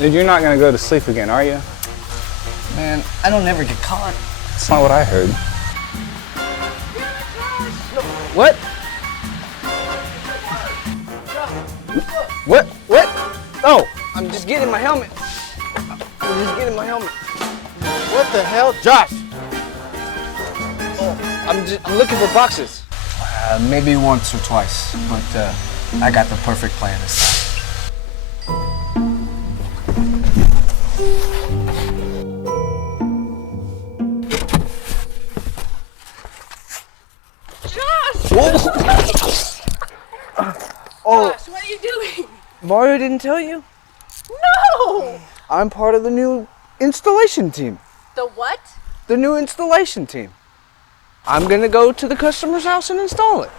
Dude, you're not gonna go to sleep again, are you? Man, I don't ever get caught. That's not what I heard. What? What? Oh, I'm just getting my helmet. What the hell? Josh! Oh, I'm looking for boxes. Maybe once or twice, but I got the perfect plan this time. Oh, Josh, what are you doing? Mario didn't tell you? No! I'm part of the new installation team. The what? The new installation team. I'm gonna go to the customer's house and install it.